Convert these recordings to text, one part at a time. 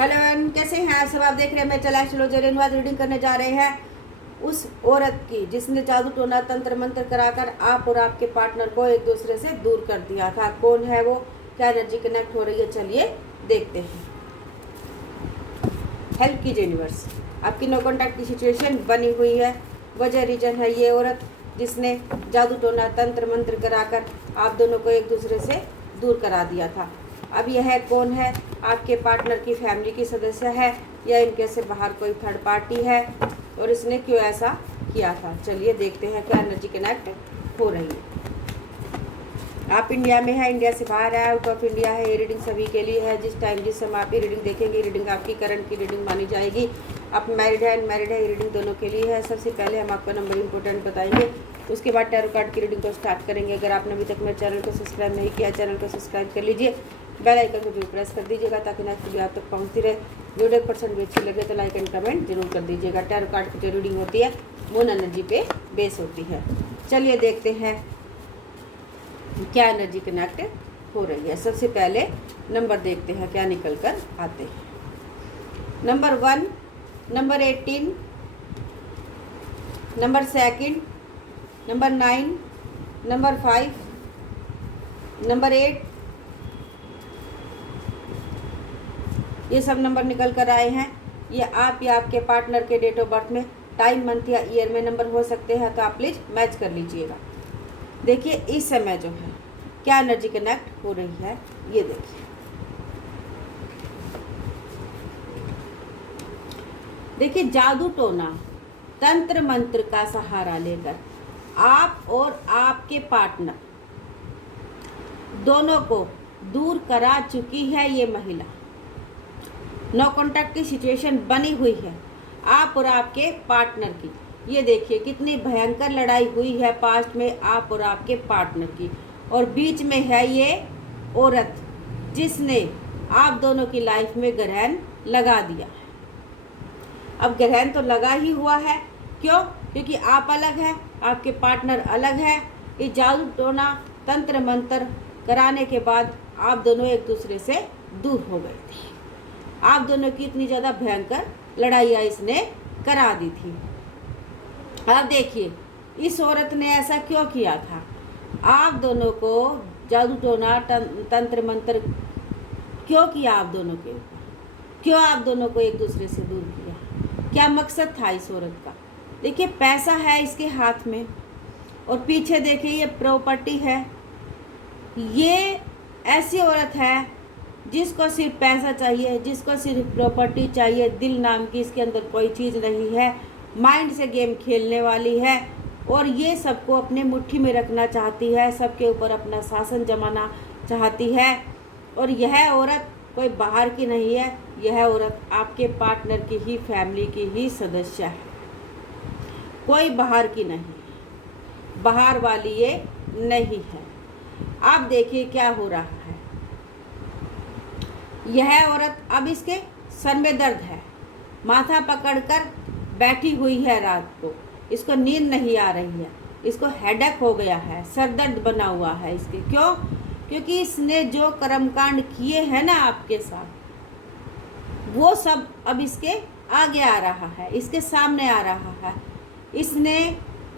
Hello everyone, कैसे हैं आप सब। आप देख रहे हैं मैं चला चलो जरिनवाद रीडिंग करने जा रहे हैं उस औरत की जिसने जादू टोना तंत्र मंत्र कराकर आप और आपके पार्टनर को एक दूसरे से दूर कर दिया था। कौन है वो, क्या एनर्जी कनेक्ट हो रही है, चलिए देखते हैं। हेल्प कीजिए यूनिवर्स। आपकी नो कॉन्टैक्ट की सिचुएशन बनी हुई है। वजह रीजन है ये औरत जिसने जादू टोना तंत्र मंत्र कराकर आप दोनों को एक दूसरे से दूर करा दिया था। अब यह कौन है, आपके पार्टनर की फैमिली की सदस्य है या इनके से बाहर कोई थर्ड पार्टी है, और इसने क्यों ऐसा किया था। चलिए देखते हैं क्या एनर्जी कनेक्ट हो रही है। आप इंडिया में है, इंडिया से बाहर है, आउट ऑफ इंडिया है, ये रीडिंग सभी के लिए है। जिस टाइम जिस समय आप ये रीडिंग देखेंगे, रीडिंग आपकी करंट की रीडिंग मानी जाएगी। आप मैरिड है, अनमैरिड है, ये रीडिंग दोनों के लिए है। सबसे पहले हम आपका नंबर इंपॉर्टेंट बताएंगे, उसके बाद टैरो कार्ड की रीडिंग को स्टार्ट करेंगे। अगर आपने अभी तक मेरे चैनल को सब्सक्राइब नहीं किया, चैनल को सब्सक्राइब कर लीजिए, बेल आइकन को जरूर प्रेस कर दीजिएगा ताकि नेक्स्ट वीडियो आप तक पहुंचती रहे। वीडियो 1% भी अच्छी लगे तो लाइक एंड कमेंट जरूर कर दीजिएगा। टैरो कार्ड की जो रीडिंग होती है मून एनर्जी पे बेस होती है। चलिए देखते हैं क्या एनर्जी कनेक्ट हो रही है। सबसे पहले नंबर देखते हैं क्या निकल कर आते हैं। Number 1, number 18, number 2, number 9, number 5, number 8, ये सब नंबर निकल कर आए हैं। ये आप या आपके पार्टनर के डेट ऑफ बर्थ में टाइम, मंथ या ईयर में नंबर हो सकते हैं, तो आप प्लीज़ मैच कर लीजिएगा। देखिए इस समय जो है क्या एनर्जी कनेक्ट हो रही है, ये देखिए। देखिए जादू टोना तंत्र मंत्र का सहारा लेकर आप और आपके पार्टनर दोनों को दूर करा चुकी है ये महिला। नो कॉन्टैक्ट की सिचुएशन बनी हुई है आप और आपके पार्टनर की। ये देखिए कितनी भयंकर लड़ाई हुई है पास्ट में आप और आपके पार्टनर की, और बीच में है ये औरत जिसने आप दोनों की लाइफ में ग्रहण लगा दिया। अब ग्रहण तो लगा ही हुआ है, क्यों? क्योंकि आप अलग है, आपके पार्टनर अलग है। ये जादू टोना तंत्र मंत्र कराने के बाद आप दोनों एक दूसरे से दूर हो गए थे। आप दोनों की इतनी ज़्यादा भयंकर लड़ाइयाँ इसने करा दी थी। अब देखिए इस औरत ने ऐसा क्यों किया था, आप दोनों को जादू टोना तंत्र मंत्र क्यों किया आप दोनों के ऊपर, क्यों आप दोनों को एक दूसरे से दूर किया, क्या मकसद था इस औरत का। देखिए पैसा है इसके हाथ में, और पीछे देखिए ये प्रॉपर्टी है। ये ऐसी औरत है जिसको सिर्फ पैसा चाहिए, जिसको सिर्फ प्रॉपर्टी चाहिए। दिल नाम की इसके अंदर कोई चीज़ नहीं है, माइंड से गेम खेलने वाली है, और ये सबको अपने मुट्ठी में रखना चाहती है, सबके ऊपर अपना शासन जमाना चाहती है। और यह औरत कोई बाहर की नहीं है, यह औरत आपके पार्टनर की ही फैमिली की ही सदस्य है, कोई बाहर की नहीं, बाहर वाली ये नहीं है। आप देखिए क्या हो रहा है। यह औरत अब इसके सर में दर्द है, माथा पकड़कर बैठी हुई है रात को, इसको नींद नहीं आ रही है, इसको हेडेक हो गया है, सर दर्द बना हुआ है इसके। क्यों? क्योंकि इसने जो कर्मकांड किए हैं ना आपके साथ, वो सब अब इसके आगे आ रहा है, इसके सामने आ रहा है। इसने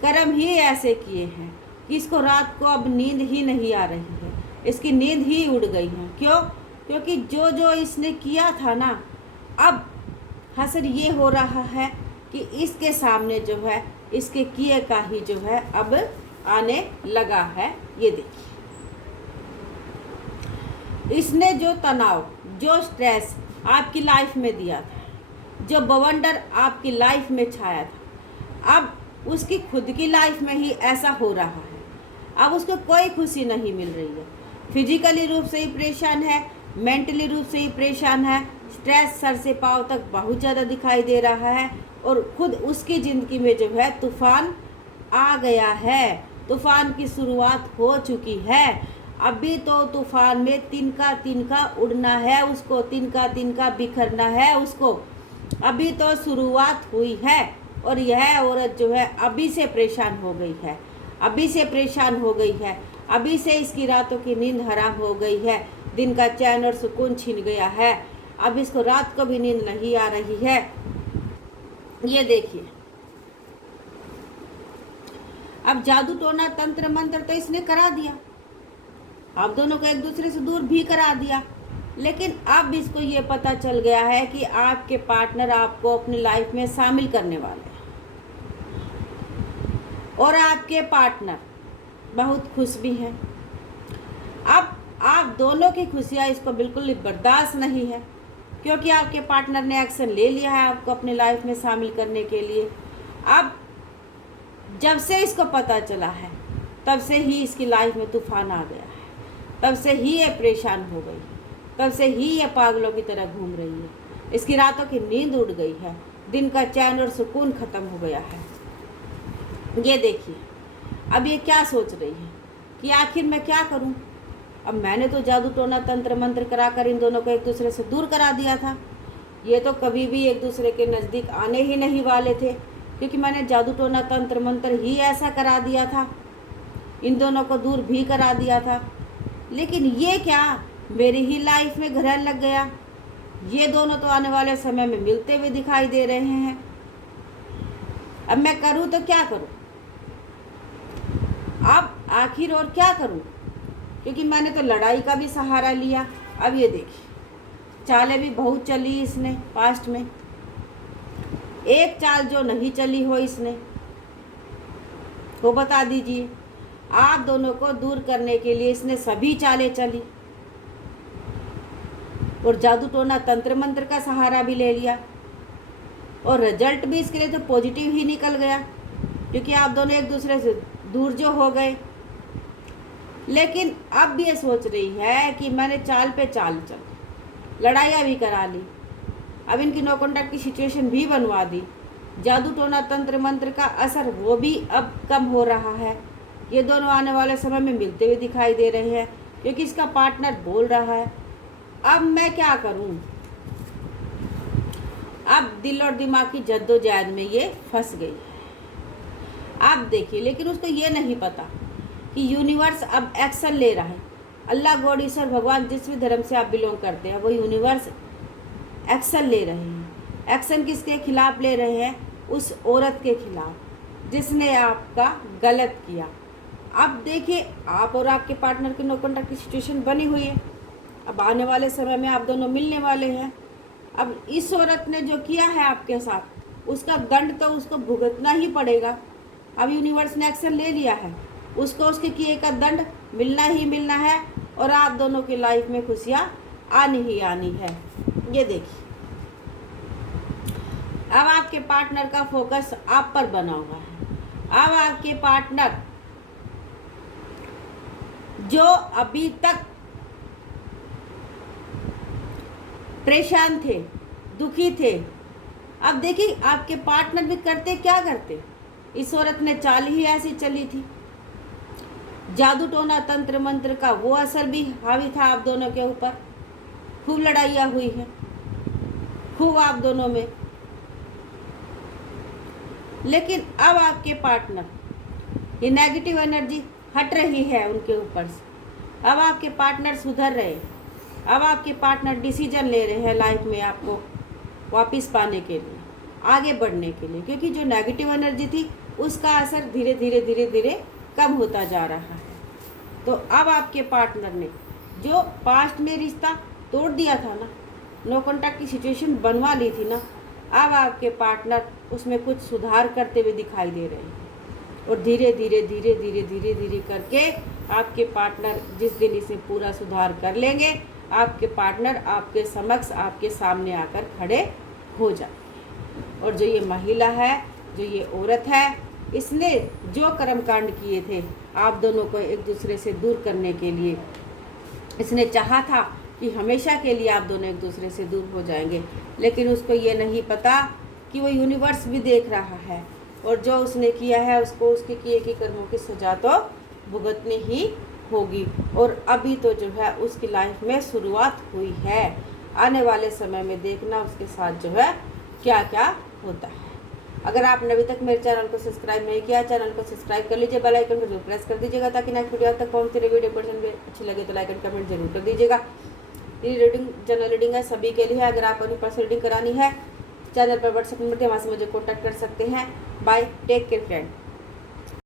कर्म ही ऐसे किए हैं कि इसको रात को अब नींद ही नहीं आ रही है, इसकी नींद ही उड़ गई है। क्यों? क्योंकि जो जो इसने किया था ना, अब हसर ये हो रहा है कि इसके सामने जो है इसके किए का ही जो है अब आने लगा है। ये देखिए इसने जो तनाव, जो स्ट्रेस आपकी लाइफ में दिया था, जो बवंडर आपकी लाइफ में छाया था, अब उसकी खुद की लाइफ में ही ऐसा हो रहा है। अब उसको कोई खुशी नहीं मिल रही है, फिजिकली रूप से ही परेशान है, मेंटली रूप से ही परेशान है, स्ट्रेस सर से पाँव तक बहुत ज़्यादा दिखाई दे रहा है, और खुद उसकी ज़िंदगी में जो है तूफान आ गया है, तूफान की शुरुआत हो चुकी है। अभी तो तूफान में तिनका तिनका उड़ना है उसको, तिनका तिनका बिखरना है उसको, अभी तो शुरुआत हुई है। और यह औरत जो है अभी से परेशान हो गई है, अभी से परेशान हो गई है, अभी से इसकी रातों की नींद हराम हो गई है, दिन का चैन और सुकून छिन गया है। अब इसको रात को भी नींद नहीं आ रही है। ये देखिए, अब जादू टोना तंत्र मंत्र तो इसने करा दिया, आप दोनों को एक दूसरे से दूर भी करा दिया, लेकिन अब इसको ये पता चल गया है कि आपके पार्टनर आपको अपनी लाइफ में शामिल करने वाले हैं और आपके पार्टनर बहुत खुश भी हैं। अब आप दोनों की खुशियाँ इसको बिल्कुल बर्दाश्त नहीं है, क्योंकि आपके पार्टनर ने एक्शन ले लिया है आपको अपनी लाइफ में शामिल करने के लिए। अब जब से इसको पता चला है तब से ही इसकी लाइफ में तूफान आ गया है, तब से ही ये परेशान हो गई है, तब से ही ये पागलों की तरह घूम रही है। इसकी रातों की नींद उड़ गई है, दिन का चैन और सुकून ख़त्म हो गया है। ये देखिए, अब ये क्या सोच रही है कि आखिर मैं क्या करूं। अब मैंने तो जादू टोना तंत्र मंत्र करा कर इन दोनों को एक दूसरे से दूर करा दिया था। ये तो कभी भी एक दूसरे के नज़दीक आने ही नहीं वाले थे, क्योंकि मैंने जादू टोना तंत्र मंत्र ही ऐसा करा दिया था, इन दोनों को दूर भी करा दिया था। लेकिन ये क्या, मेरी ही लाइफ में घर लग गया। ये दोनों तो आने वाले समय में मिलते हुए दिखाई दे रहे हैं। अब मैं करूं तो क्या करूं, अब आखिर और क्या करूं, क्योंकि मैंने तो लड़ाई का भी सहारा लिया। अब ये देखिए, चालें भी बहुत चली इसने पास्ट में, एक चाल जो नहीं चली हो इसने, वो बता दीजिए। आप दोनों को दूर करने के लिए इसने सभी चालें चली और जादू टोना तंत्र मंत्र का सहारा भी ले लिया, और रिजल्ट भी इसके लिए तो पॉजिटिव ही निकल गया, क्योंकि आप दोनों एक दूसरे से दूर जो हो गए। लेकिन अब भी ये सोच रही है कि मैंने चाल पे चाल चल, लड़ाइयाँ भी करा ली, अब इनकी नो कॉन्टैक्ट की सिचुएशन भी बनवा दी। जादू टोना तंत्र मंत्र का असर वो भी अब कम हो रहा है। ये दोनों आने वाले समय में मिलते हुए दिखाई दे रहे हैं, क्योंकि इसका पार्टनर बोल रहा है। अब मैं क्या करूं, अब दिल और दिमाग की जद्दोजहद में ये फंस गई है। आप देखिए, लेकिन उसको ये नहीं पता कि यूनिवर्स अब एक्शन ले रहा है। अल्लाह, गॉड, ईश्वर, भगवान, जिस भी धर्म से आप बिलोंग करते हैं, वो यूनिवर्स एक्शन ले रहे हैं। एक्शन किसके खिलाफ ले रहे हैं? उस औरत के खिलाफ जिसने आपका गलत किया। अब देखिए, आप और आपके पार्टनर की नो कॉन्टैक्ट की सिचुएशन बनी हुई है। अब आने वाले समय में आप दोनों मिलने वाले हैं। अब इस औरत ने जो किया है आपके साथ, उसका दंड तो उसको भुगतना ही पड़ेगा। अब यूनिवर्स ने एक्शन ले लिया है, उसको उसके किए का दंड मिलना ही मिलना है, और आप दोनों की लाइफ में खुशियाँ आनी ही आनी है। ये देखिए, अब आपके पार्टनर का फोकस आप पर बना हुआ है। अब आपके पार्टनर जो अभी तक परेशान थे, दुखी थे, अब देखिए आपके पार्टनर भी करते क्या करते। इस औरत ने चाल ही ऐसी चली थी, जादू टोना तंत्र मंत्र का वो असर भी हावी था आप दोनों के ऊपर। खूब लड़ाइयाँ हुई हैं, खूब आप दोनों में। लेकिन अब आपके पार्टनर, ये नेगेटिव एनर्जी हट रही है उनके ऊपर से। अब आपके पार्टनर सुधर रहे, अब आपके पार्टनर डिसीजन ले रहे हैं लाइफ में आपको वापस पाने के लिए, आगे बढ़ने के लिए, क्योंकि जो नेगेटिव एनर्जी थी उसका असर धीरे धीरे धीरे धीरे कम होता जा रहा है। तो अब आपके पार्टनर ने जो पास्ट में रिश्ता तोड़ दिया था ना, नो कॉन्टैक्ट की सिचुएशन बनवा ली थी ना, अब आपके पार्टनर उसमें कुछ सुधार करते हुए दिखाई दे रहे हैं। और धीरे धीरे धीरे धीरे धीरे धीरे करके आपके पार्टनर जिस दिन इसे पूरा सुधार कर लेंगे, आपके पार्टनर आपके समक्ष, आपके सामने आकर खड़े हो जाए। और जो ये महिला है, जो ये औरत है, इसने जो कर्मकांड किए थे आप दोनों को एक दूसरे से दूर करने के लिए, इसने चाहा था कि हमेशा के लिए आप दोनों एक दूसरे से दूर हो जाएंगे। लेकिन उसको ये नहीं पता कि वो यूनिवर्स भी देख रहा है, और जो उसने किया है उसको उसके किए की कर्मों की सजा तो भुगतनी ही होगी। और अभी तो जो है उसकी लाइफ में शुरुआत हुई है, आने वाले समय में देखना उसके साथ जो है क्या क्या होता है। अगर आपने अभी तक मेरे चैनल को सब्सक्राइब नहीं किया, चैनल को सब्सक्राइब कर लीजिए, बेल आइकन को जरूर प्रेस कर दीजिएगा, ताकि नेक्स्ट वीडियो तक पहुँचती रहे। वीडियो पसंद अच्छी लगे तो लाइक एंड कमेंट जरूर कर दीजिएगा। ये रीडिंग जनरल रीडिंग है, सभी के लिए है। अगर आपको अपनी पर्सनल रीडिंग करानी है, चैनल पर व्हाट्सएप नंबर पे वहाँ से मुझे कॉन्टैक्ट कर सकते हैं। Bye, take care friend.